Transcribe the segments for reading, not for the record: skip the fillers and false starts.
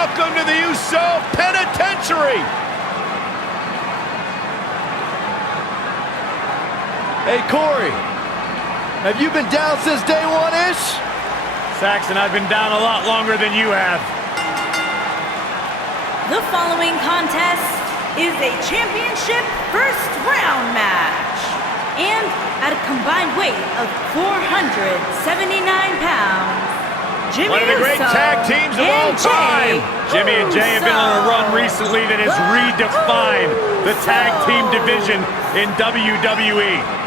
Welcome to the Uso Penitentiary. Hey, Corey, have you been down since day one-ish? Saxon, I've been down a lot longer than you have. The following contest is a championship first round match. And at a combined weight of 479 pounds, Jimmy One of the great Uso tag teams of all time. Jimmy and Jay have been on a run recently that has redefined the tag team division in WWE.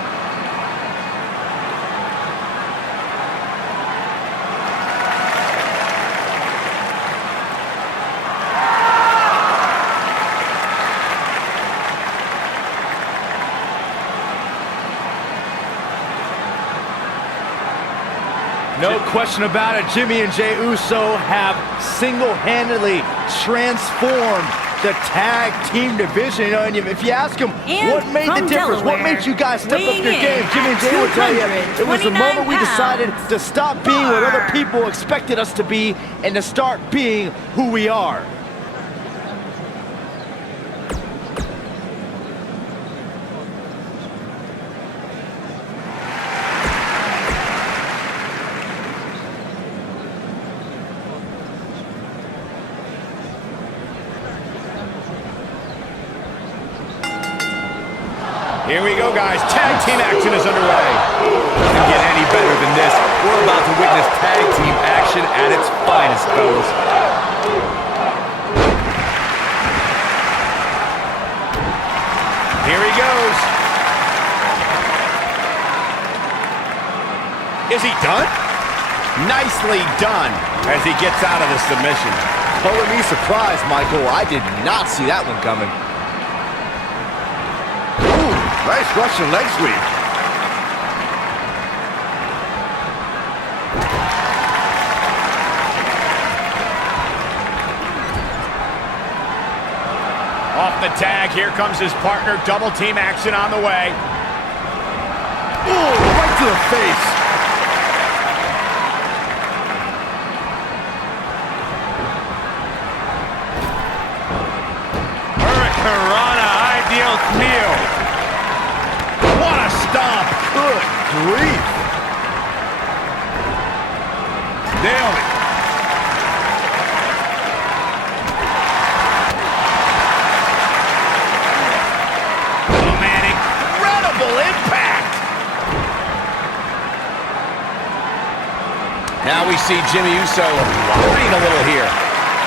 No question about it, Jimmy and Jey Uso have single-handedly transformed the tag team division. You know, and if you ask them what made the difference, what made you guys step up your game, Jimmy and Jey will tell you it was the moment we decided to stop being what other people expected us to be and to start being who we are. Here we go, guys. Tag team action is underway. Doesn't get any better than this. We're about to witness tag team action at its finest, fellas. Here he goes. Is he done? Nicely done as he gets out of the submission. Color me surprised, Michael. I did not see that one coming. Nice Russian leg sweep. Off the tag, here comes his partner. Double team action on the way. Ooh, right to the face. Hurricanrana, ideal kneel. What a stomp! Good grief! Nailed it. Oh man, incredible impact! Now we see Jimmy Uso hurting a little here.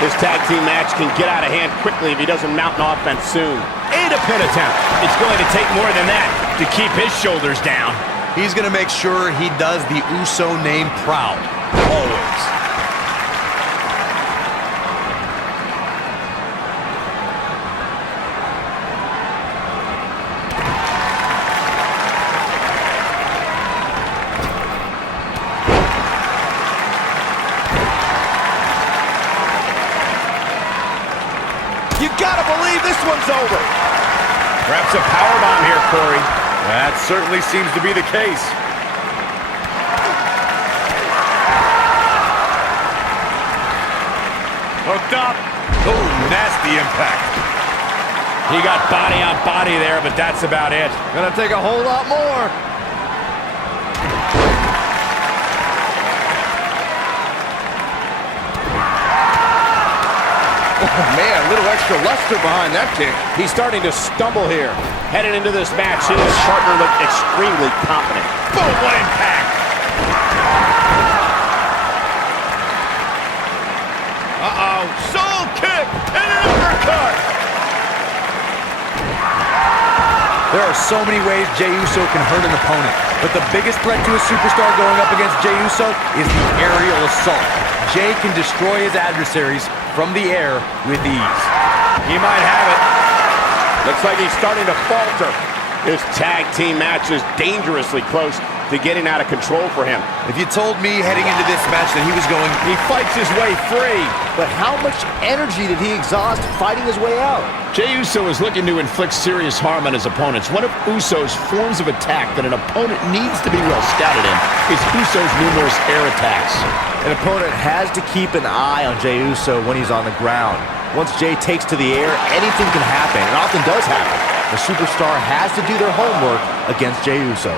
This tag team match can get out of hand quickly if he doesn't mount an offense soon. And a pin attempt. It's going to take more than that to keep his shoulders down. He's going to make sure he does the Uso name proud. Always. You gotta believe this one's over. Perhaps a powerbomb here, Corey. That certainly seems to be the case. Hooked up. Oh, nasty impact. He got body on body there, but that's about it. Gonna take a whole lot more. Oh, man, a little extra luster behind that kick. He's starting to stumble here. Headed into this match, his partner looked extremely confident. Boom, what impact! Uh-oh, soul kick and an uppercut! There are so many ways Jey Uso can hurt an opponent, but the biggest threat to a superstar going up against Jey Uso is the aerial assault. Jey can destroy his adversaries from the air with ease. He might have it. Looks like he's starting to falter. This tag team match is dangerously close. to getting out of control for him. If you told me heading into this match that he was going... He fights his way free. But how much energy did he exhaust fighting his way out? Jey Uso is looking to inflict serious harm on his opponents. One of Uso's forms of attack that an opponent needs to be well scouted in is Uso's numerous air attacks. An opponent has to keep an eye on Jey Uso when he's on the ground. Once Jey takes to the air, anything can happen, and often does happen. The superstar has to do their homework against Jey Uso.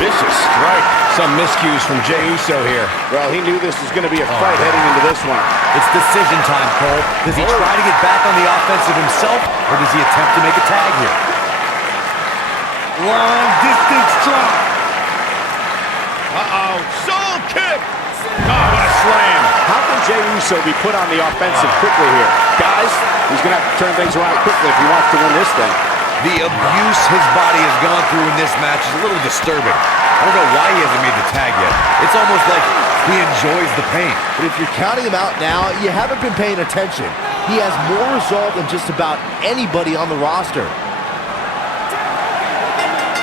Vicious strike. Some miscues from Jey Uso here. Well, he knew this was going to be a fight heading into this one. It's decision time, Cole. Does he try to get back on the offensive himself, or does he attempt to make a tag here? Long distance drop. Uh-oh. Soul kick. Oh, what a slam. How can Jey Uso be put on the offensive quickly here? Guys, he's going to have to turn things around quickly if he wants to win this thing. The abuse his body has gone through in this match is a little disturbing. I don't know why he hasn't made the tag yet. It's almost like he enjoys the pain. But if you're counting him out now, you haven't been paying attention. He has more resolve than just about anybody on the roster.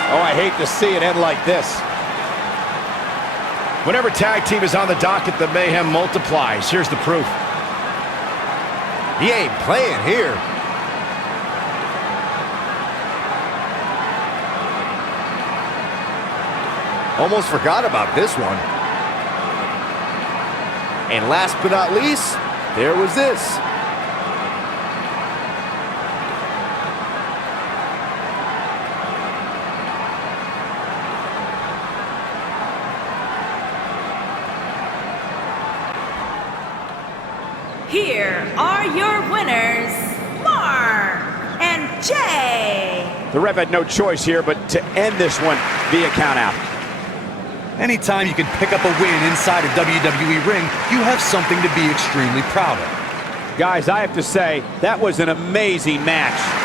Oh, I hate to see it end like this. Whenever tag team is on the docket, the mayhem multiplies. Here's the proof. He ain't playing here. Almost forgot about this one. And last but not least, there was this. Here are your winners, Mark and Jay. The ref had no choice here but to end this one via countout. Anytime you can pick up a win inside a WWE ring, you have something to be extremely proud of. Guys, I have to say, that was an amazing match.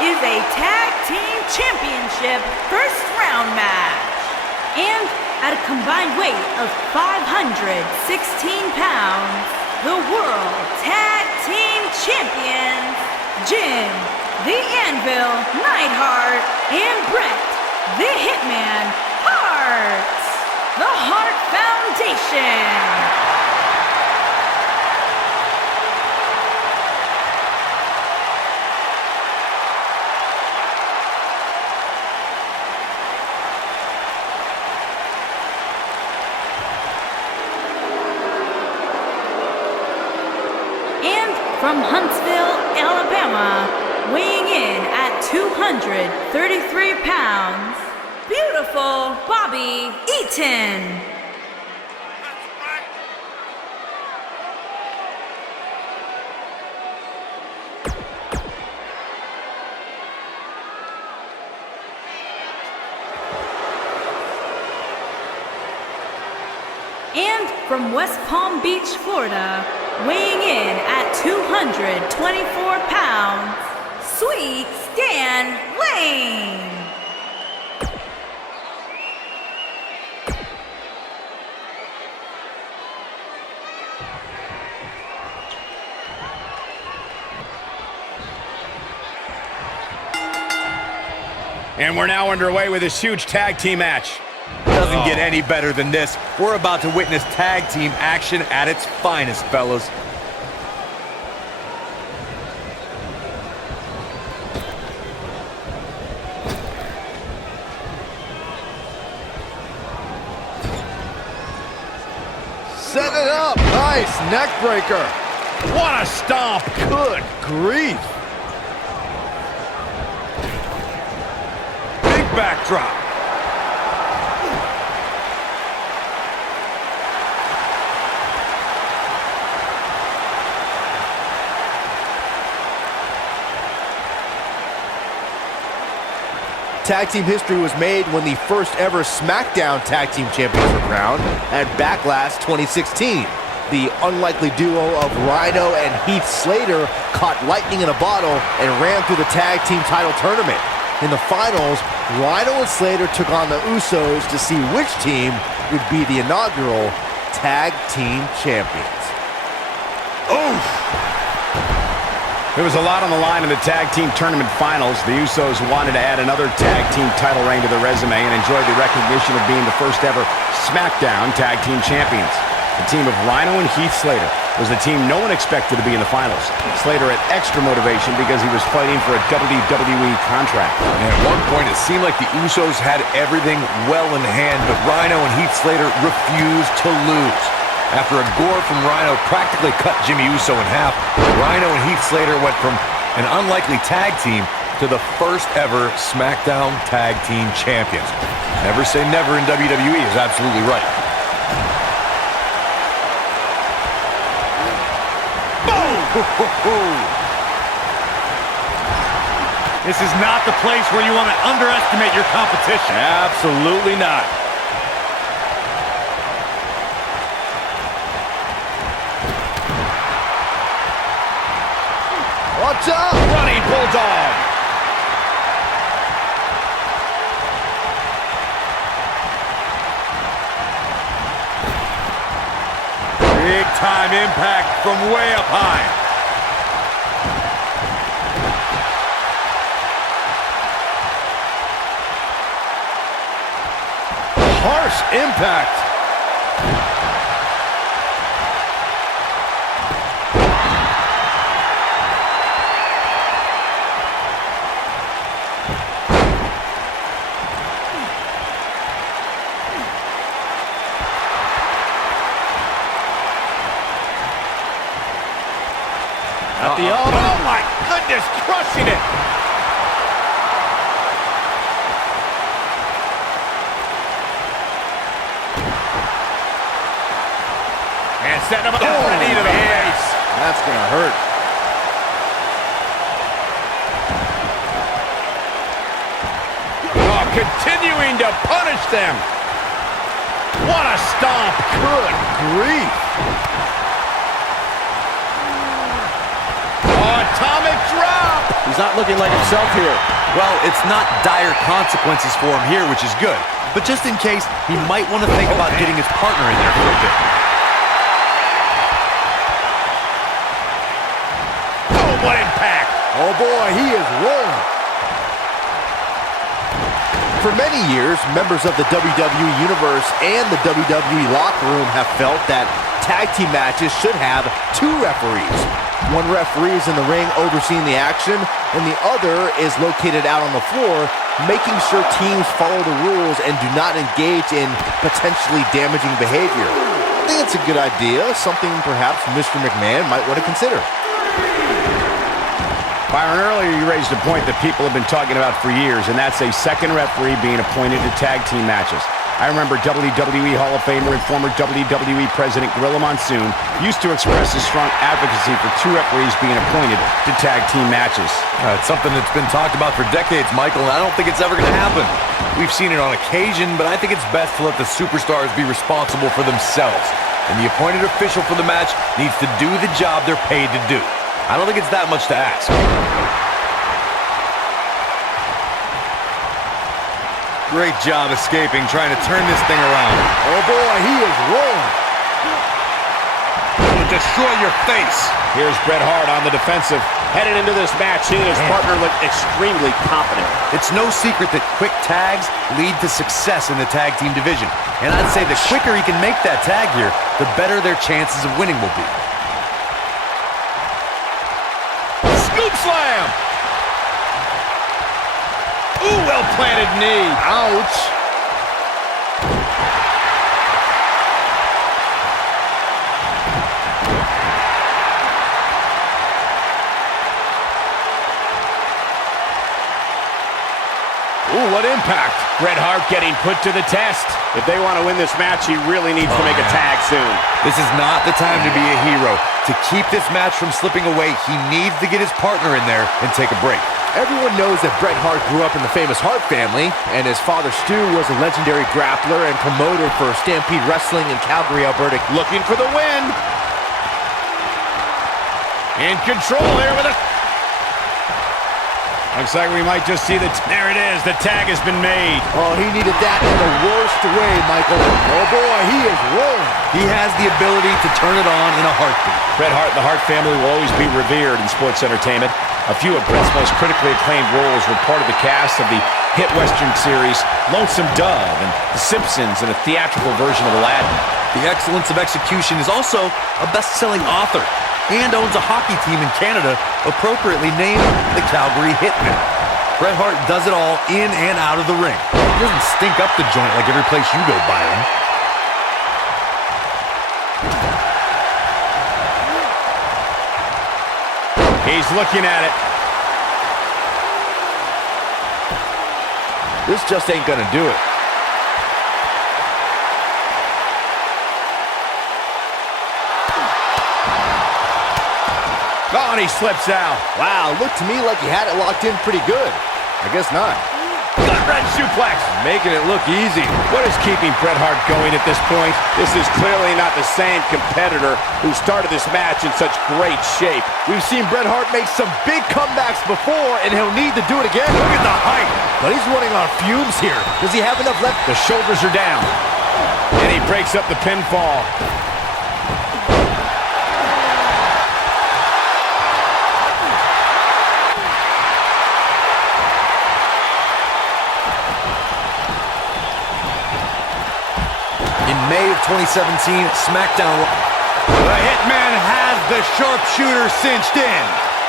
Is a tag team championship first round match. And at a combined weight of 516 pounds, the World Tag Team Champions, Jim the Anvil Neidhart and Bret the Hitman Hart. The Hart Foundation. From Huntsville, Alabama, weighing in at 233 pounds, beautiful Bobby Eaton. And from West Palm Beach, Florida, weighing in at 224 pounds, Sweet Stan Lane. And we're now underway with this huge tag team match. Doesn't get any better than this. We're about to witness tag team action at its finest, fellas. Set it up. Nice neck breaker. What a stomp. Good grief. Big backdrop. Tag team history was made when the first ever SmackDown Tag Team Champions were crowned at Backlash 2016. The unlikely duo of Rhino and Heath Slater caught lightning in a bottle and ran through the tag team title tournament. In the finals, Rhino and Slater took on the Usos to see which team would be the inaugural Tag Team Champions. Oof! There was a lot on the line in the tag team tournament finals. The Usos wanted to add another tag team title reign to their resume and enjoy the recognition of being the first ever SmackDown Tag Team Champions. The team of Rhino and Heath Slater was the team no one expected to be in the finals. Slater had extra motivation because he was fighting for a WWE contract. And at one point, it seemed like the Usos had everything well in hand, but Rhino and Heath Slater refused to lose. After a gore from Rhino practically cut Jimmy Uso in half, Rhino and Heath Slater went from an unlikely tag team to the first ever SmackDown Tag Team Champions. Never say never in WWE is absolutely right. Boom! This is not the place where you want to underestimate your competition. Absolutely not. Watch out! Running Bulldog. Big time impact from way up high. Harsh impact. At the elbow. Oh my goodness, crushing it. And setting him up for a knee to the face. That's gonna hurt. Oh, continuing to punish them. What a stomp. Good grief. Atomic drop. He's not looking like himself here. Well, it's not dire consequences for him here, which is good. But just in case, he might want to think about getting his partner in there for a bit. Oh, what impact. Oh boy, he is rolling. For many years, members of the WWE Universe and the WWE locker room have felt that tag team matches should have two referees. One referee is in the ring overseeing the action, and the other is located out on the floor, making sure teams follow the rules and do not engage in potentially damaging behavior. I think it's a good idea, something perhaps Mr. McMahon might want to consider. Byron, earlier you raised a point that people have been talking about for years, and that's a second referee being appointed to tag team matches. I remember WWE Hall of Famer and former WWE President Gorilla Monsoon used to express his strong advocacy for 2 referees being appointed to tag team matches. It's something that's been talked about for decades, Michael, and I don't think it's ever going to happen. We've seen it on occasion, but I think it's best to let the superstars be responsible for themselves. And the appointed official for the match needs to do the job they're paid to do. I don't think it's that much to ask. Great job escaping, trying to turn this thing around. Oh boy, he is rolling. It'll destroy your face. Here's Bret Hart on the defensive. Headed into this match, he and his partner look extremely confident. It's no secret that quick tags lead to success in the tag team division. And I'd say the quicker he can make that tag here, the better their chances of winning will be. Scoop slam! Ooh, well-planted knee. Ouch. Ooh, what impact. Bret Hart getting put to the test. If they want to win this match, he really needs to make a tag soon. This is not the time to be a hero. To keep this match from slipping away, he needs to get his partner in there and take a break. Everyone knows that Bret Hart grew up in the famous Hart family, and his father Stu was a legendary grappler and promoter for Stampede Wrestling in Calgary, Alberta. Looking for the win. In control here with a... Looks like we might just see the... There it is. The tag has been made. Oh, he needed that in the worst way, Michael. Oh boy, he is rolling. He has the ability to turn it on in a heartbeat. Bret Hart and the Hart family will always be revered in sports entertainment. A few of Bret's most critically acclaimed roles were part of the cast of the hit Western series Lonesome Dove and The Simpsons and a theatrical version of Aladdin. The excellence of execution is also a best-selling author and owns a hockey team in Canada, appropriately named the Calgary Hitmen. Bret Hart does it all in and out of the ring. He doesn't stink up the joint like every place you go, Byron. He's looking at it. This just ain't gonna do it. Oh, and he slips out. Wow, looked to me like he had it locked in pretty good. I guess not. Gut-wrench suplex. Making it look easy. What is keeping Bret Hart going at this point? This is clearly not the same competitor who started this match in such great shape. We've seen Bret Hart make some big comebacks before, and he'll need to do it again. Look at the height. But he's running on fumes here. Does he have enough left? The shoulders are down. And he breaks up the pinfall. In May of 2017, SmackDown... The Hitman has the sharpshooter cinched in.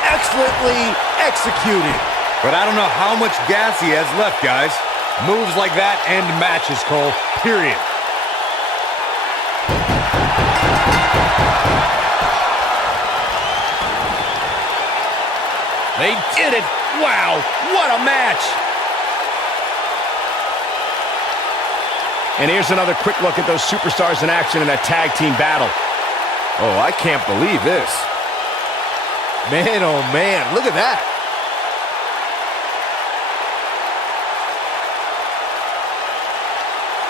Excellently executed. But I don't know how much gas he has left, guys. Moves like that end matches, Cole. Period. They did it. Wow, what a match. And here's another quick look at those superstars in action in that tag team battle. Oh, I can't believe this. Man, oh man, look at that.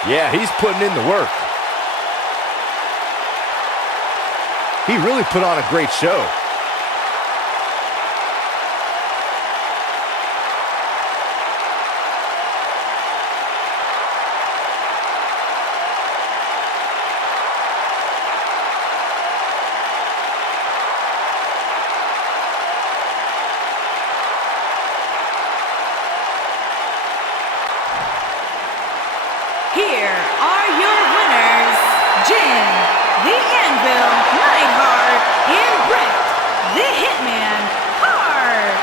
Yeah, he's putting in the work. He really put on a great show. Here are your winners, Jim, the Anvil, Neidhart, and Bret, the Hitman, Hart.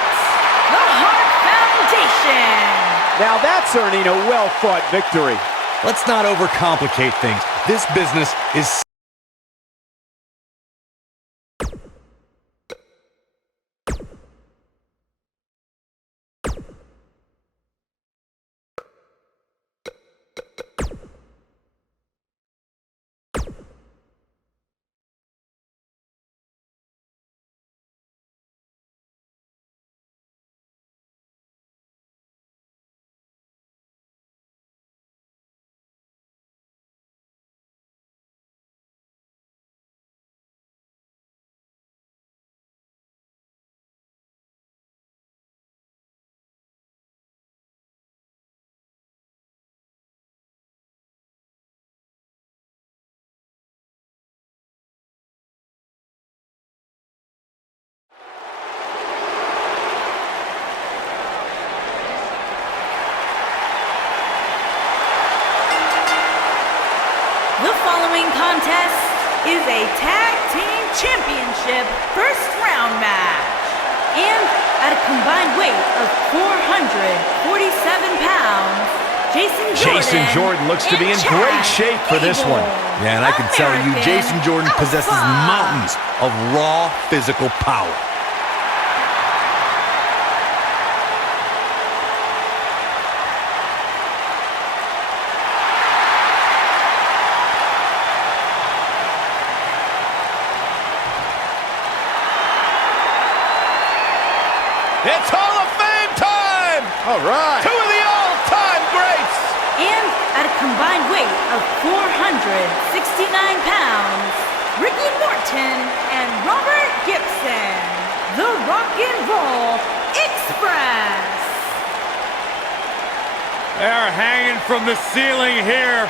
The Hart Foundation. Now that's earning a well-fought victory. Let's not overcomplicate things. This business is... following contest is a tag team championship first round match. And at a combined weight of 447 pounds, Jason Jordan looks to be in great shape for this one. Yeah, and I can tell you, Jason Jordan possesses mountains of raw physical power. It's Hall of Fame time! All right. Two of the all-time greats! And at a combined weight of 469 pounds, Ricky Morton and Robert Gibson, the Rock and Roll Express. They're hanging from the ceiling here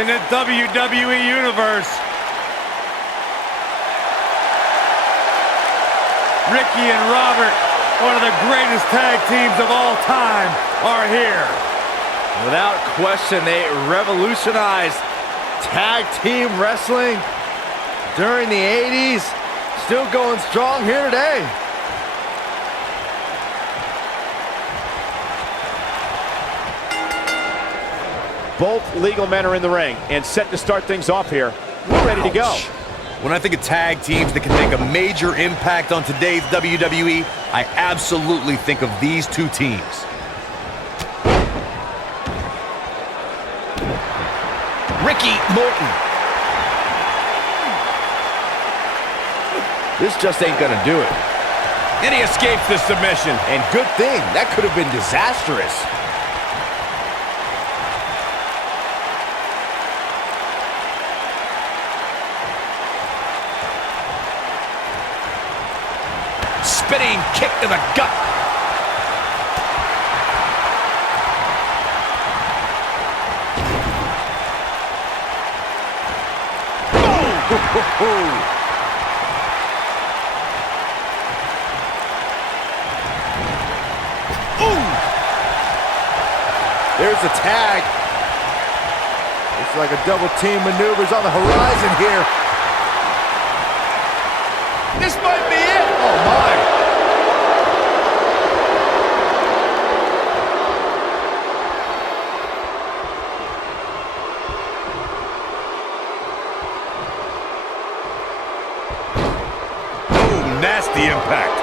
in the WWE Universe. Ricky and Robert, one of the greatest tag teams of all time, are here. Without question, they revolutionized tag team wrestling during the 80s. Still going strong here today. Both legal men are in the ring and set to start things off here. We're ready to go. When I think of tag teams that can make a major impact on today's WWE, I absolutely think of these two teams. Ricky Morton. This just ain't gonna do it. And he escapes the submission. And good thing, that could have been disastrous. Spinning kick to the gut. There's a tag. It's like a double team maneuvers on the horizon here. This might be it. Oh my. Nasty impact.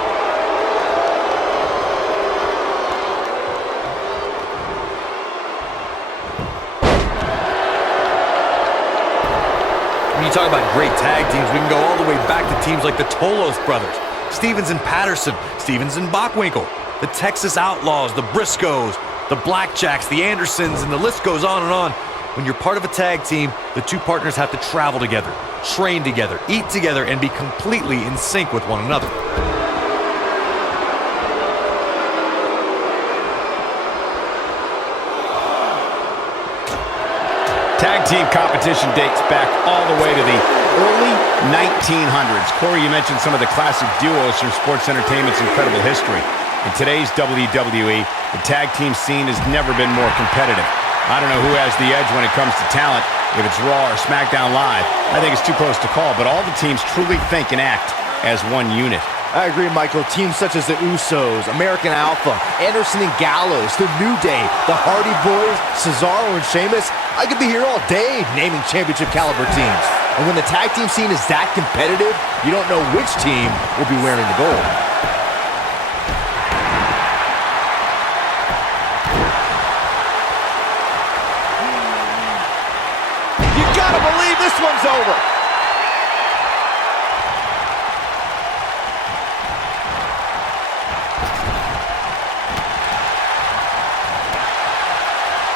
When you talk about great tag teams, we can go all the way back to teams like the Tolos brothers, Stevens and Patterson, Stevens and Bockwinkel, the Texas Outlaws, the Briscoes, the Blackjacks, the Andersons, and the list goes on and on. When you're part of a tag team, the two partners have to travel together, train together, eat together, and be completely in sync with one another. Tag team competition dates back all the way to the early 1900s. Corey, you mentioned some of the classic duos from sports entertainment's incredible history. In today's WWE, the tag team scene has never been more competitive. I don't know who has the edge when it comes to talent, if it's Raw or SmackDown Live. I think it's too close to call, but all the teams truly think and act as one unit. I agree, Michael. Teams such as the Usos, American Alpha, Anderson and Gallows, The New Day, the Hardy Boys, Cesaro and Sheamus. I could be here all day naming championship caliber teams. And when the tag team scene is that competitive, you don't know which team will be wearing the gold. You gotta believe this one's over.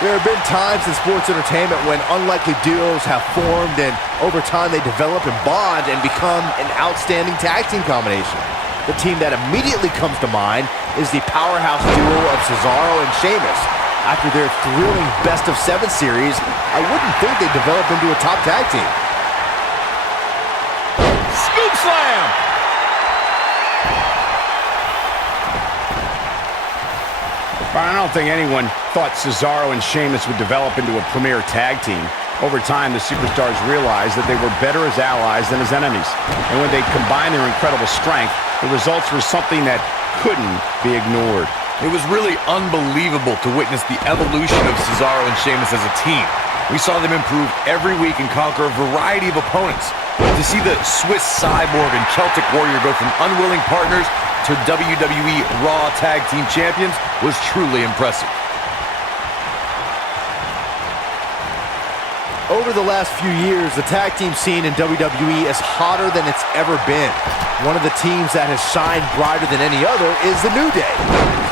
There have been times in sports entertainment when unlikely duos have formed and over time they develop and bond and become an outstanding tag team combination. The team that immediately comes to mind is the powerhouse duo of Cesaro and Sheamus. After their thrilling best-of-7 series, I wouldn't think they'd develop into a top tag team. Scoop slam! But I don't think anyone thought Cesaro and Sheamus would develop into a premier tag team. Over time, the superstars realized that they were better as allies than as enemies. And when they combined their incredible strength, the results were something that couldn't be ignored. It was really unbelievable to witness the evolution of Cesaro and Sheamus as a team. We saw them improve every week and conquer a variety of opponents. To see the Swiss Cyborg and Celtic Warrior go from unwilling partners to WWE Raw Tag Team Champions was truly impressive. Over the last few years, the tag team scene in WWE is hotter than it's ever been. One of the teams that has shined brighter than any other is the New Day.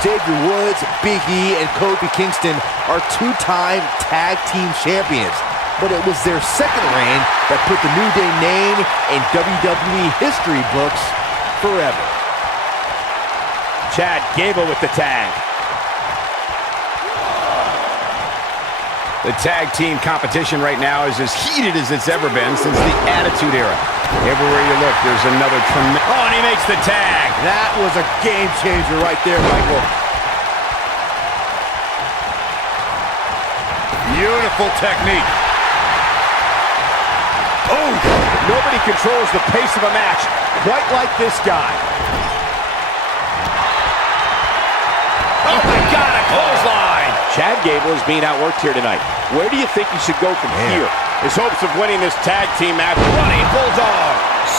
Xavier Woods, Big E, and Kofi Kingston are two-time tag team champions. But it was their second reign that put the New Day name in WWE history books forever. Chad Gable with the tag. The tag team competition right now is as heated as it's ever been since the Attitude Era. Everywhere you look, there's another tremendous... Oh, and he makes the tag. That was a game changer right there, Michael. Beautiful technique. Oh, nobody controls the pace of a match quite like this guy. Oh my God, a clothesline. Chad Gable is being outworked here tonight. Where do you think he should go from here? His hopes of winning this tag team match. Running bulldog.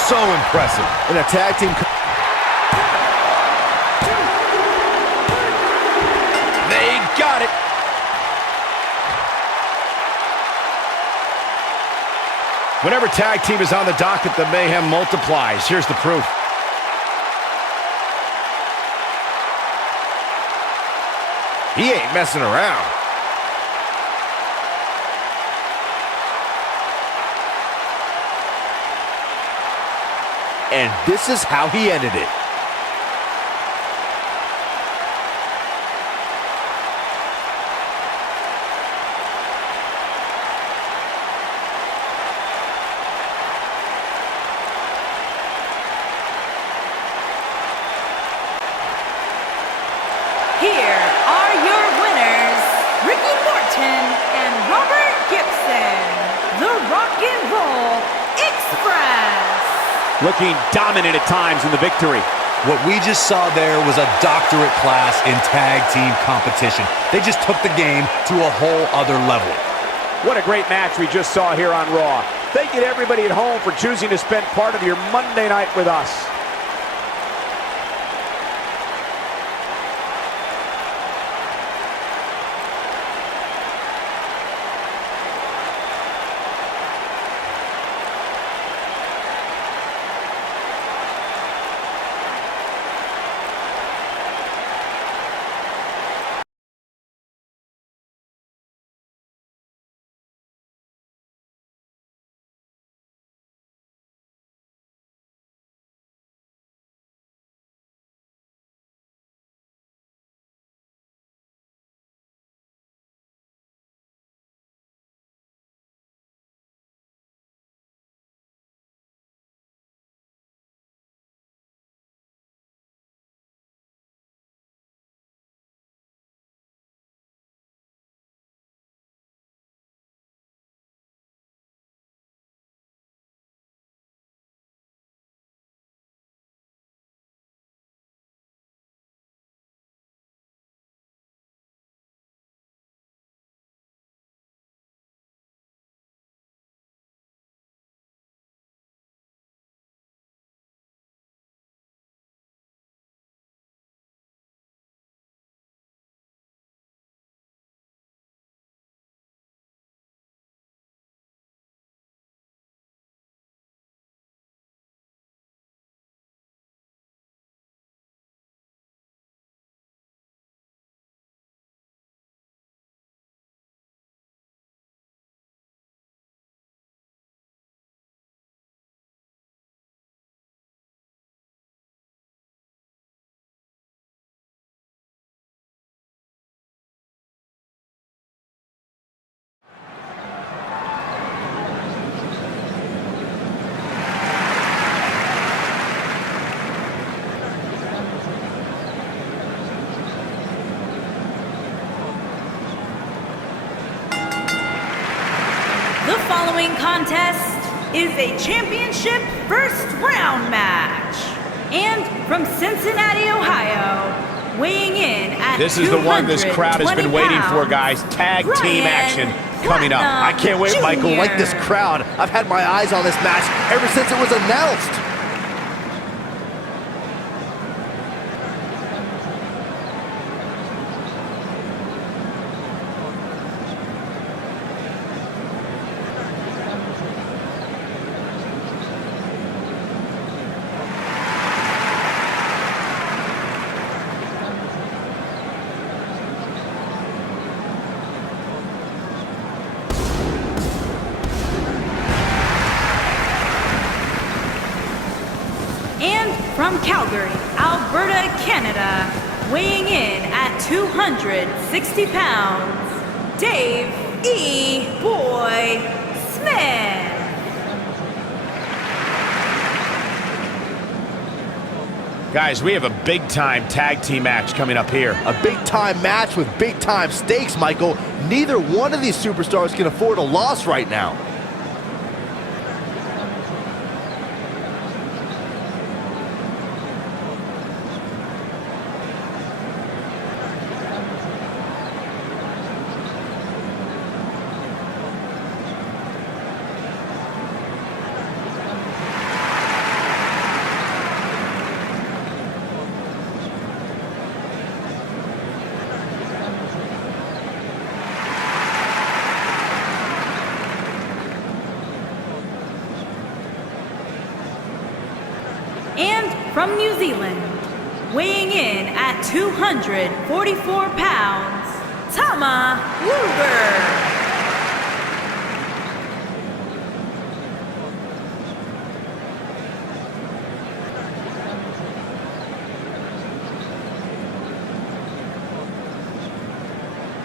So impressive. In a tag team... They got it. Whenever tag team is on the docket, the mayhem multiplies. Here's the proof. He ain't messing around. And this is how he ended it. Here are your winners, Ricky Morton and Robert Gibson, the Rock and Roll Express. Looking dominant at times in the victory. What we just saw there was a doctorate class in tag team competition. They just took the game to a whole other level. What a great match we just saw here on Raw. Thank you to everybody at home for choosing to spend part of your Monday night with us. following contest is a championship first round match. And from Cincinnati, Ohio, weighing in at This is the one this crowd has been waiting for, guys. Tag team action coming up. I can't wait, Michael. Like this crowd, I've had my eyes on this match ever since it was announced. And from Calgary, Alberta, Canada, weighing in at 260 pounds, Dave E. Boy Smith. Guys, we have a big-time tag team match coming up here. A big-time match with big-time stakes, Michael. Neither one of these superstars can afford a loss right now. And from New Zealand, weighing in at 244 pounds, Tama Luger.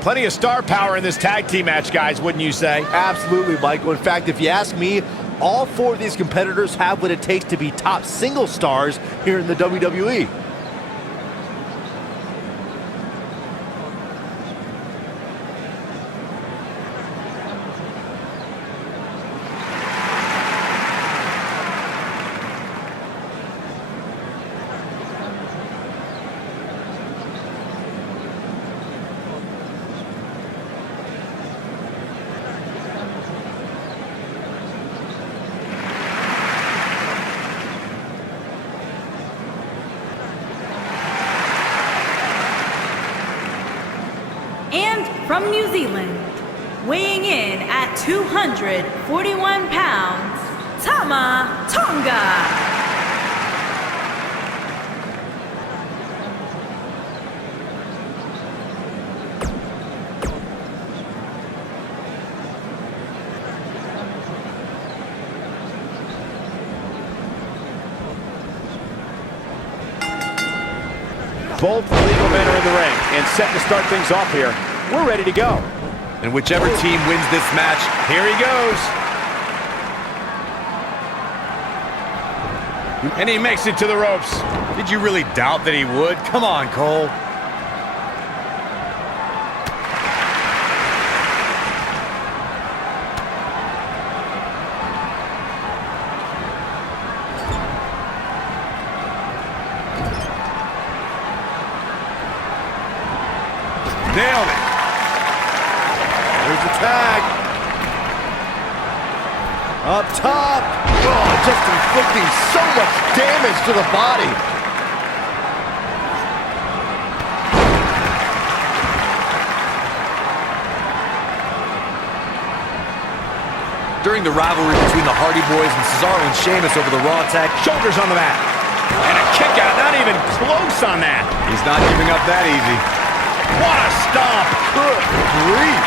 Plenty of star power in this tag team match, guys, wouldn't you say? Absolutely, Michael. In fact, if you ask me, all four of these competitors have what it takes to be top single stars here in the WWE. And from New Zealand, weighing in at 241 pounds, Tama Tonga. Both legal men are in the ring and set to start things off here. We're ready to go. And whichever team wins this match, Here he goes. And he makes it to the ropes. did you really doubt that he would? Come on, Cole. Nailed it. There's the tag. Up top. Oh, just inflicting so much damage to the body. During the rivalry between the Hardy Boys and Cesaro and Sheamus over the Raw tag, Shoulders on the mat. And a kick out, not even close on that. he's not giving up that easy. What a stomp. Good grief.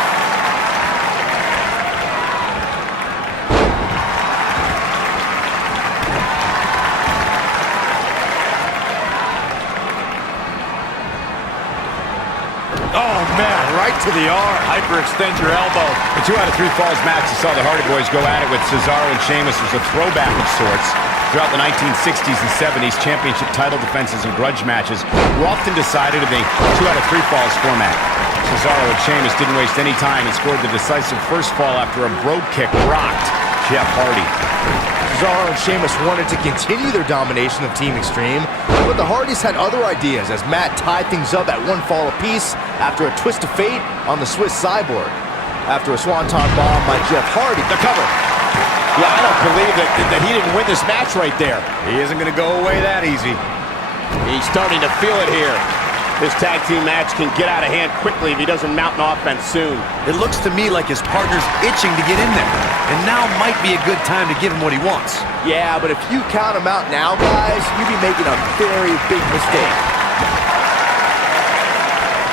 Oh, man, right to the arm. Hyperextend your elbow. The 2 out of 3 falls match, you saw the Hardy Boys go at it with Cesaro and Sheamus. It was a throwback of sorts. Throughout the 1960s and 70s, championship title defenses and grudge matches were often decided in the 2 out of 3 falls format. Cesaro and Sheamus didn't waste any time and scored the decisive first fall after a brogue kick rocked Jeff Hardy. Cesaro and Sheamus wanted to continue their domination of Team Extreme, but the Hardys had other ideas as Matt tied things up at 1 fall apiece after a twist of fate on the Swiss Cyborg. After a swanton bomb by Jeff Hardy, the cover. Yeah, I don't believe that he didn't win this match right there. He isn't going to go away that easy. He's starting to feel it here. This tag team match can get out of hand quickly if he doesn't mount an offense soon. It looks to me like his partner's itching to get in there, and now might be a good time to give him what he wants. Yeah, but if you count him out now, guys, you'd be making a very big mistake.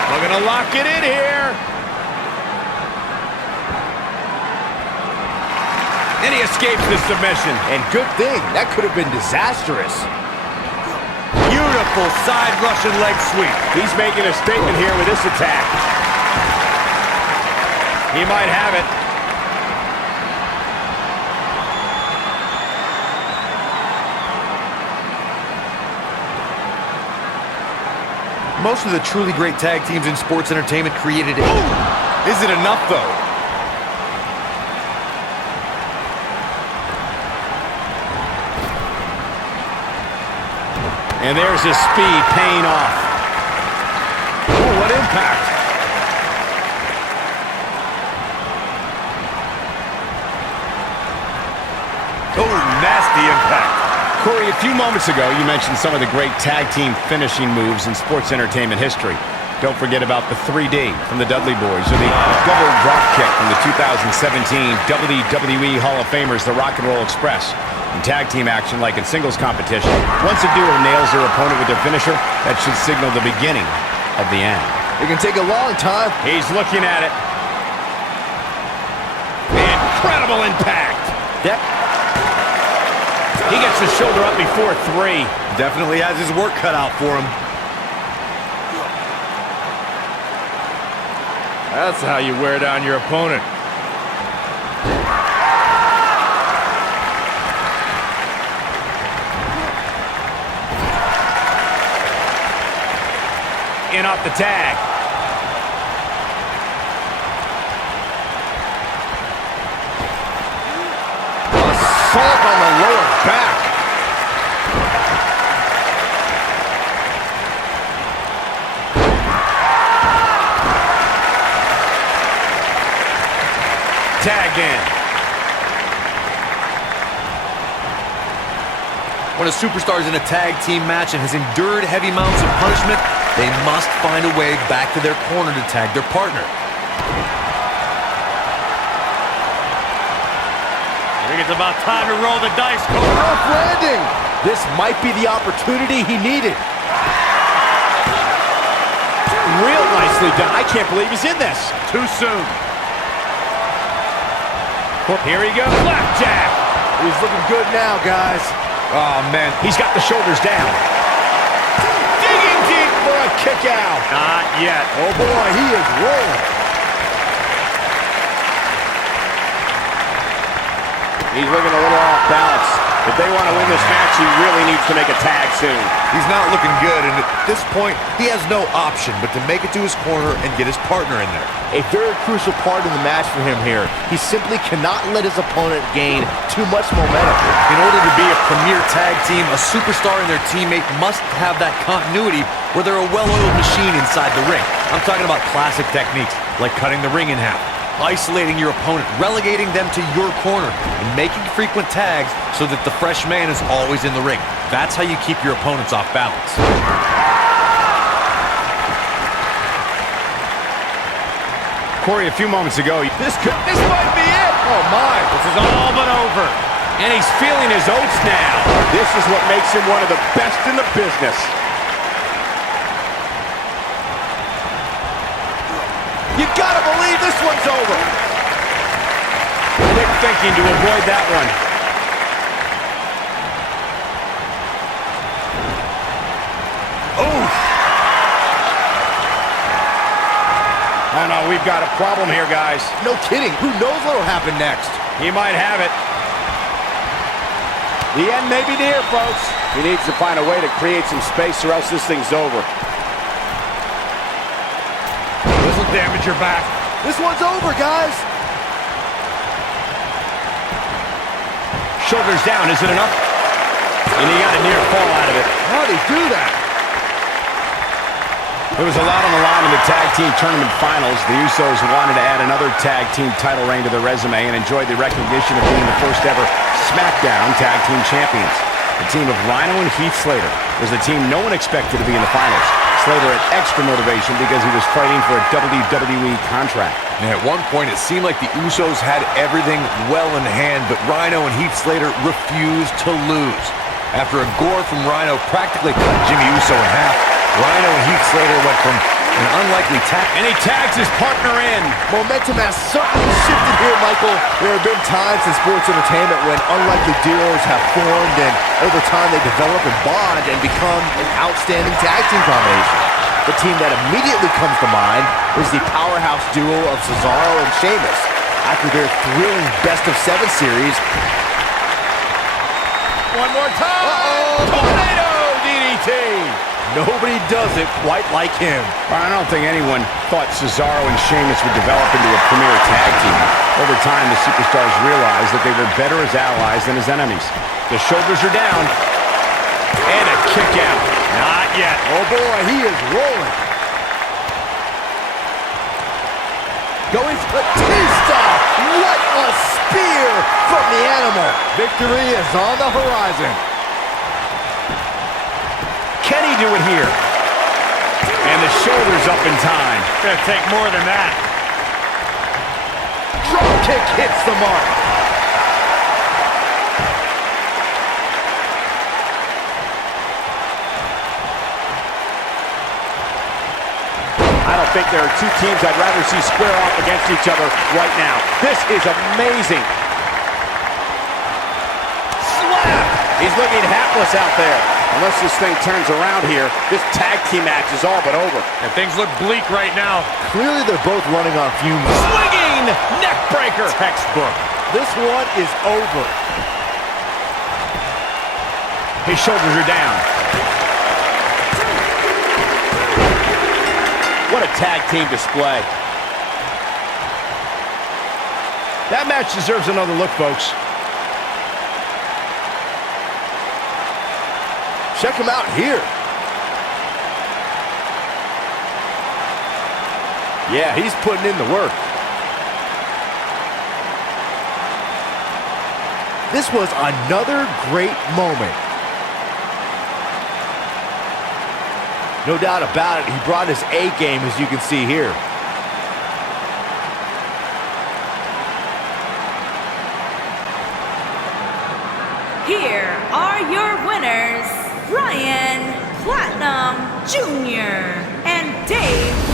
We're gonna lock it in here. And he escapes the submission. And good thing, that could have been disastrous. Beautiful side Russian leg sweep. He's making a statement here with this attack. He might have it. Most of the truly great tag teams in sports entertainment created it. Is it enough, though? And there's his speed paying off. Oh, what impact. Oh, nasty impact. Corey, a few moments ago, you mentioned some of the great tag team finishing moves in sports entertainment history. Don't forget about the 3D from the Dudley Boys, or the double drop kick from the 2017 WWE Hall of Famers, the Rock and Roll Express. In tag team action, like in singles competition, once a duo nails their opponent with their finisher, that should signal the beginning of the end. It can take a long time. He's looking at it. Incredible impact. He gets the shoulder up before 3. Definitely has his work cut out for him. That's how you wear down your opponent. In off the tag. Assault on the lower back. Tag in. When a superstar is in a tag team match and has endured heavy amounts of punishment, they must find a way back to their corner to tag their partner. I think it's about time to roll the dice. Rough landing. This might be the opportunity he needed. Real nicely done. I can't believe he's in this. Too soon. Here he goes. Blackjack. He's looking good now, guys. Oh, man. He's got the shoulders down. Digging deep for a kick out. Not yet. Oh, boy, he is rolling. He's looking a little off balance. If they want to win this match, he really needs to make a tag soon. He's not looking good, and at this point, he has no option but to make it to his corner and get his partner in there. A very crucial part of the match for him here. He simply cannot let his opponent gain too much momentum. In order to be a premier tag team, a superstar and their teammate must have that continuity where they're a well-oiled machine inside the ring. I'm talking about classic techniques, like cutting the ring in half, isolating your opponent, relegating them to your corner, and making frequent tags so that the fresh man is always in the ring. That's how you keep your opponents off balance. Corey, a few moments ago, this might be it. Oh, my. This is all but over. And he's feeling his oats now. This is what makes him one of the best in the business. You gotta believe this one's over. Quick thinking to avoid that one. Oh! Oh no, we've got a problem here, guys. No kidding. Who knows what'll happen next? He might have it. The end may be near, folks. He needs to find a way to create some space or else this thing's over. This will damage your back. This one's over, guys. Shoulders down, is it enough? And he got a near fall out of it. How'd he do that? There was a lot on the line in the tag team tournament finals. The Usos wanted to add another tag team title reign to their resume and enjoyed the recognition of being the first ever SmackDown tag team champions. The team of Rhino and Heath Slater was the team no one expected to be in the finals. Slater had extra motivation because he was fighting for a WWE contract. And at one point, it seemed like the Usos had everything well in hand, but Rhino and Heath Slater refused to lose. After a gore from Rhino practically cut Jimmy Uso in half, Rhino and Heath Slater went from an unlikely tag. And he tags his partner in. Momentum has certainly shifted here, Michael. There have been times in sports entertainment when unlikely duos have formed, and over time they develop and bond and become an outstanding tag team combination. The team that immediately comes to mind is the powerhouse duo of Cesaro and Sheamus. After their thrilling best-of-7 series. One more time. Tornado DDT. Nobody does it quite like him. I don't think anyone thought Cesaro and Sheamus would develop into a premier tag team. Over time, the superstars realized that they were better as allies than as enemies. The shoulders are down. And a kick out. Not yet. Oh boy, he is rolling. Going for Batista. What a spear from the animal. Victory is on the horizon. Can he do it here? And the shoulders up in time. It's gonna take more than that. Drop kick hits the mark. I don't think there are two teams I'd rather see square off against each other right now. This is amazing. Slap! He's looking hapless out there. Unless this thing turns around here, this tag team match is all but over. And things look bleak right now. Clearly they're both running on fumes. Swinging neck breaker. Textbook. This one is over. His shoulders are down. What a tag team display. That match deserves another look, folks. Check him out here. Yeah, he's putting in the work. This was another great moment. No doubt about it, he brought his A game, as you can see here. Here are your winners, Ryan Platinum Jr. and Dave